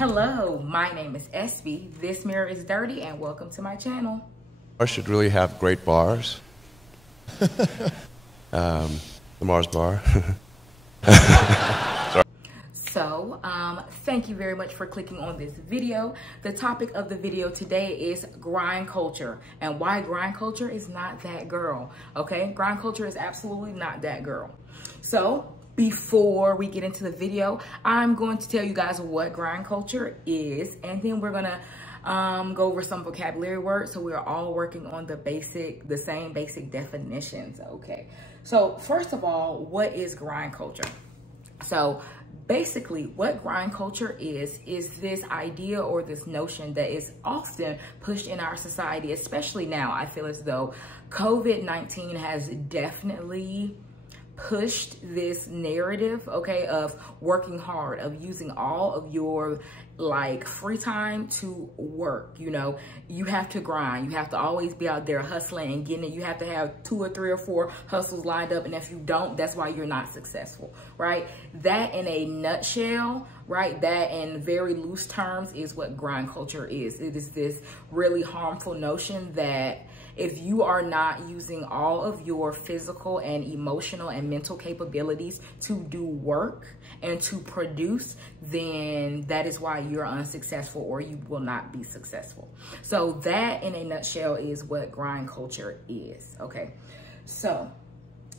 Hello, my name is SB. This mirror is dirty and welcome to my channel. Bars should really have great bars. The Mars bar. So, thank you very much for clicking on this video. The topic of the video today is grind culture and why grind culture is not that girl, okay? Grind culture is absolutely not that girl. So, before we get into the video, I'm going to tell you guys what grind culture is, and then we're gonna go over some vocabulary words so we're all working on the same basic definitions, okay? So, first of all, what is grind culture? So, basically, what grind culture is this idea or this notion that is often pushed in our society, especially now. I feel as though COVID-19 has definitely pushed this narrative, okay, of working hard, of using all of your like free time to work. You know, you have to grind. You have to always be out there hustling and getting it. You have to have 2 or 3 or 4 hustles lined up. And if you don't, that's why you're not successful, right? That in a nutshell, right? That in very loose terms is what grind culture is. It is this really harmful notion that if you are not using all of your physical and emotional and mental capabilities to do work and to produce, then that is why you're unsuccessful or you will not be successful. So that in a nutshell is what grind culture is, okay? So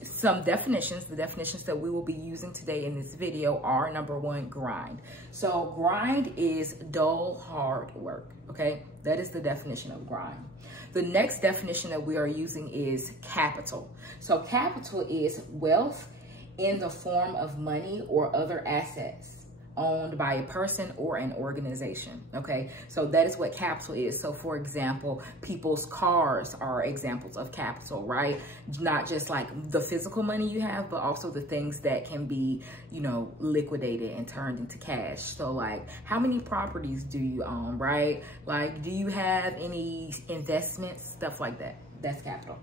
some definitions, the definitions that we will be using today in this video are: number 1, grind. So grind is dull, hard work, okay? That is the definition of grind. The next definition that we are using is capital. So capital is wealth in the form of money or other assets owned by a person or an organization, okay? So that is what capital is. So for example, people's cars are examples of capital, right? Not just like the physical money you have, but also the things that can be, you know, liquidated and turned into cash. So like, how many properties do you own, right? Like, do you have any investments, stuff like that? That's capital.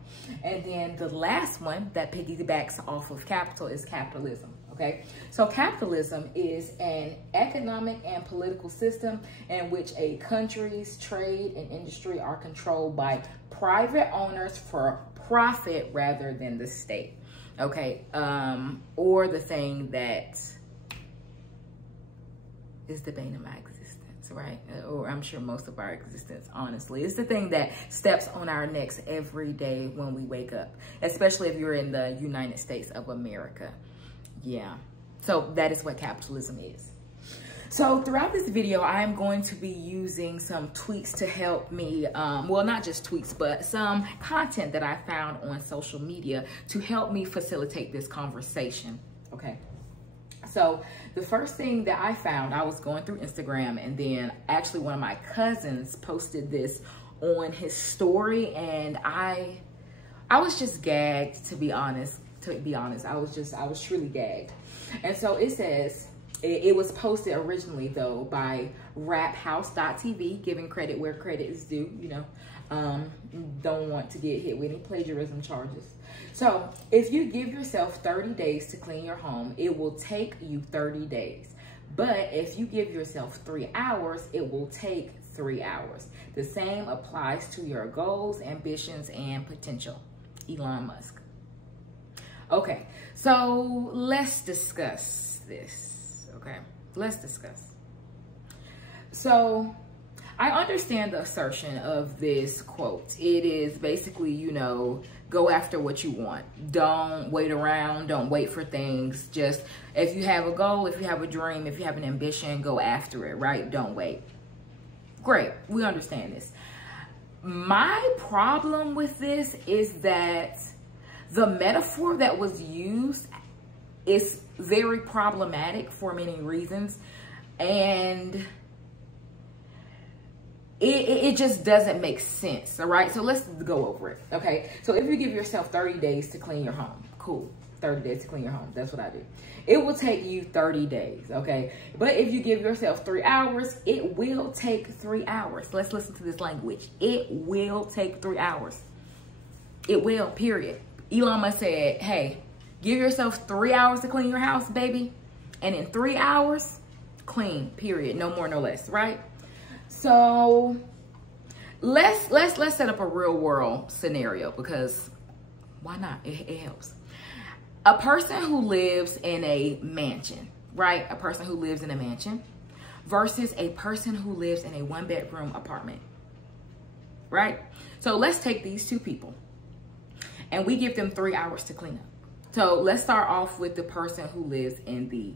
And then the last one that piggybacks off of capital is capitalism, okay? So capitalism is an economic and political system in which a country's trade and industry are controlled by private owners for profit rather than the state, okay? Or the thing that is the bane of my existence, right? Or I'm sure most of our existence, honestly. It's the thing that steps on our necks every day when we wake up, especially if you're in the United States of America. Yeah, so that is what capitalism is. So throughout this video, I'm going to be using some tweaks to help me, well, not just tweaks, but some content that I found on social media to help me facilitate this conversation, okay? So the first thing that I found, I was going through Instagram, and then actually one of my cousins posted this on his story, and I was just gagged, to be honest. I was truly gagged. And so it says, it was posted originally though by raphouse.tv, giving credit where credit is due, you know, don't want to get hit with any plagiarism charges. So if you give yourself 30 days to clean your home, it will take you 30 days. But if you give yourself 3 hours, it will take 3 hours. The same applies to your goals, ambitions, and potential. Elon Musk. Okay, so let's discuss this, okay? Let's discuss. So I understand the assertion of this quote. It is basically, you know, go after what you want. Don't wait around. Don't wait for things. Just if you have a goal, if you have a dream, if you have an ambition, go after it, right? Don't wait. Great. We understand this. My problem with this is that the metaphor that was used is very problematic for many reasons. And it just doesn't make sense, all right? So let's go over it, okay? So if you give yourself 30 days to clean your home, cool. 30 days to clean your home, that's what I do. It will take you 30 days, okay? But if you give yourself 3 hours, it will take 3 hours. Let's listen to this language. It will take 3 hours. It will, period. Elon Musk said, hey, give yourself 3 hours to clean your house, baby. And in 3 hours, clean, period. No more, no less, right? So let's set up a real world scenario, because why not? It helps. A person who lives in a mansion, right? A person who lives in a mansion versus a person who lives in a 1-bedroom apartment, right? So let's take these two people and we give them 3 hours to clean up. So let's start off with the person who lives in the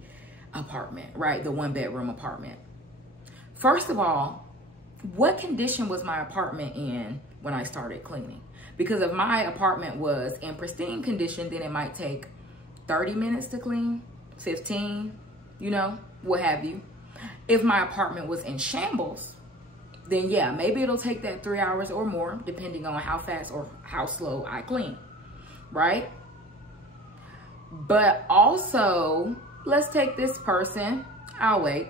apartment, right? The 1-bedroom apartment. First of all, what condition was my apartment in when I started cleaning? Because if my apartment was in pristine condition, then it might take 30 minutes to clean, 15, you know, what have you. If my apartment was in shambles, then yeah, maybe it'll take that 3 hours or more, depending on how fast or how slow I clean, right? But also, let's take this person. I'll wait.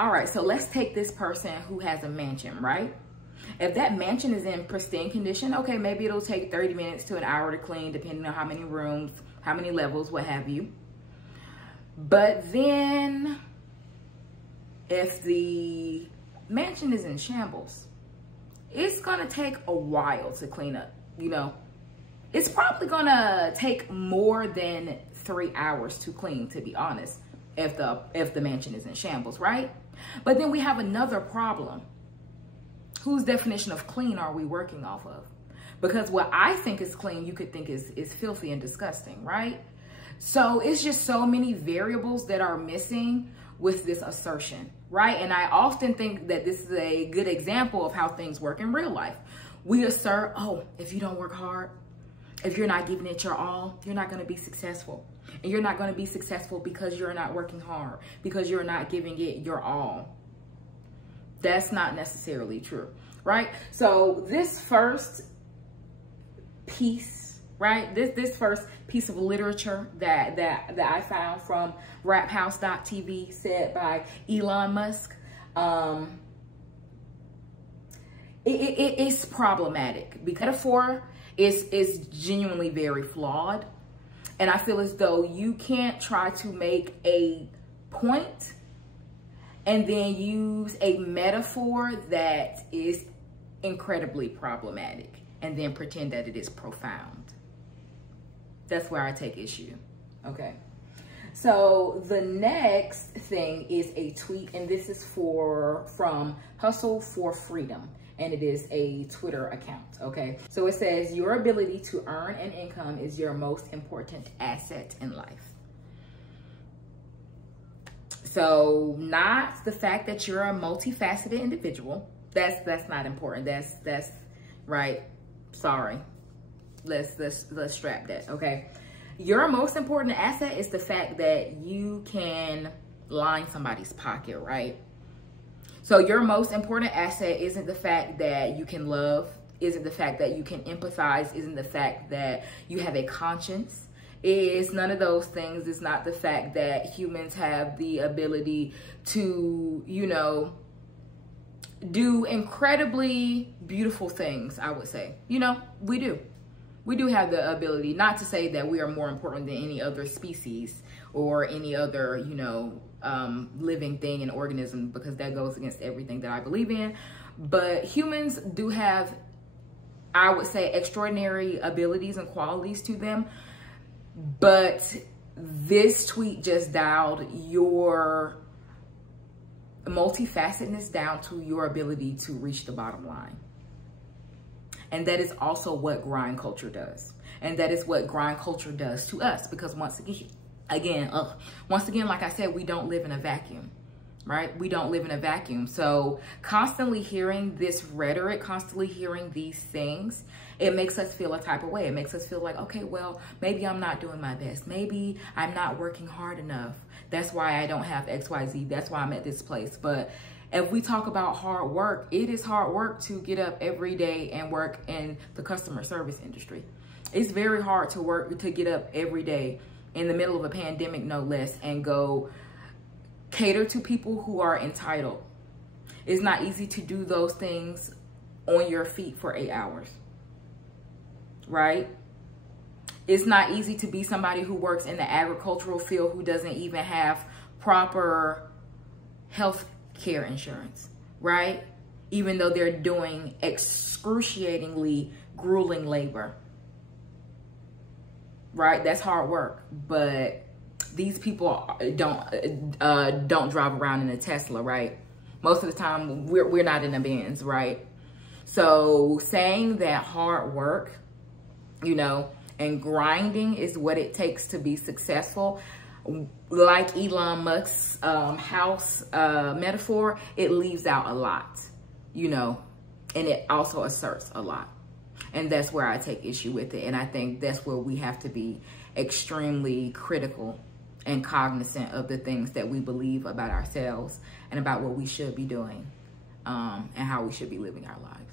All right, so let's take this person who has a mansion, right? If that mansion is in pristine condition, okay, maybe it'll take 30 minutes to an hour to clean, depending on how many rooms, how many levels, what have you. But then if the mansion is in shambles, it's gonna take a while to clean up, you know. It's probably gonna take more than 3 hours to clean, to be honest, if the mansion is in shambles, right? But then we have another problem. Whose definition of clean are we working off of? Because what I think is clean, you could think is filthy and disgusting, right? So it's just so many variables that are missing with this assertion, right? And I often think that this is a good example of how things work in real life. We assert, oh, if you don't work hard, if you're not giving it your all, you're not going to be successful. And you're not going to be successful because you're not working hard, because you're not giving it your all. That's not necessarily true, right? So this first piece, right? This first piece of literature that I found from raphouse.tv, said by Elon Musk, it's problematic because metaphor is genuinely very flawed. And I feel as though you can't try to make a point and then use a metaphor that is incredibly problematic and then pretend that it is profound. That's where I take issue, okay? So the next thing is a tweet, and this is from Hustle for Freedom, and it is a Twitter account, okay? So it says, your ability to earn an income is your most important asset in life. So not the fact that you're a multifaceted individual. That's not important. That's right. Sorry. Let's strap that, okay? Your most important asset is the fact that you can line somebody's pocket, right? So your most important asset isn't the fact that you can love, isn't the fact that you can empathize, isn't the fact that you have a conscience. It's none of those things. It's not the fact that humans have the ability to, you know, do incredibly beautiful things, I would say. You know, we do. We do have the ability, not to say that we are more important than any other species or any other, you know, living thing and organism, because that goes against everything that I believe in. But humans do have, I would say, extraordinary abilities and qualities to them. But this tweet just dialed your multifacetedness down to your ability to reach the bottom line. And that is also what grind culture does. And that is what grind culture does to us. Because once again, like I said, we don't live in a vacuum, right? We don't live in a vacuum. So constantly hearing this rhetoric, constantly hearing these things, it makes us feel a type of way. It makes us feel like, okay, well, maybe I'm not doing my best. Maybe I'm not working hard enough. That's why I don't have XYZ. That's why I'm at this place. But if we talk about hard work, it is hard work to get up every day and work in the customer service industry. It's very hard to get up every day in the middle of a pandemic, no less, and go cater to people who are entitled. It's not easy to do those things on your feet for 8 hours, right? It's not easy to be somebody who works in the agricultural field who doesn't even have proper health care insurance, right? Even though they're doing excruciatingly grueling labor, right? That's hard work, but these people don't drive around in a Tesla, right? Most of the time, we're not in a Benz, right? So saying that hard work, you know, and grinding is what it takes to be successful, like Elon Musk's house metaphor, it leaves out a lot, you know, and it also asserts a lot. And that's where I take issue with it. And I think that's where we have to be extremely critical and cognizant of the things that we believe about ourselves and about what we should be doing and how we should be living our lives.